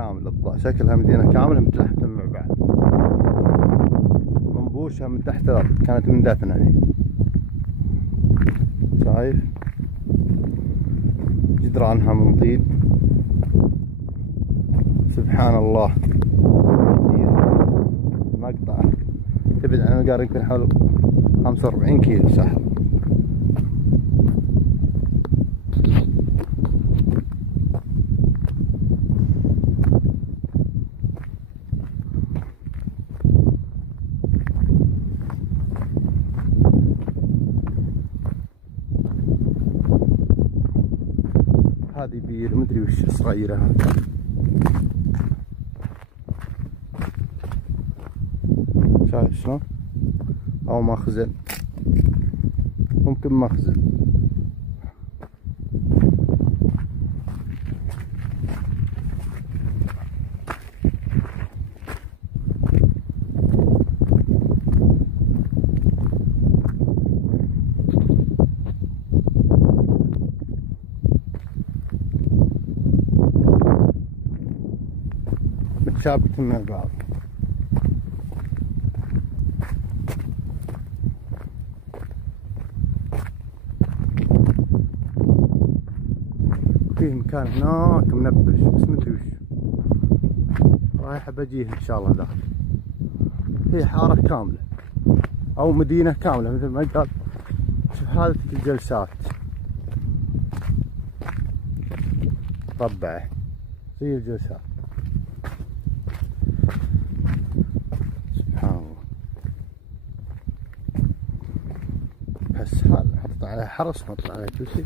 كاملة، شكلها مدينة كاملة متلحمة مع بعض، منبوشة من تحت الأرض، كانت مندفنة هي. شايف جدرانها من طين، سبحان الله. مقطع تبعد عن المقار يمكن حوالي 45 كيلو سحب. هذه بير مدري وش صغيرة هذه، شايف شلون؟ أو مخزن، ممكن مخزن. متشابكين مع بعض. فيه مكان هناك منبش بس مدري وش، رايح بجيه ان شاء الله داخل. هي حارة كاملة او مدينة كاملة مثل ما قال. شوف هذه الجلسات طبعه زي الجلسات، سبحان الله. بس هذا حط عليه حرس، ما طلع عليه كل شيء.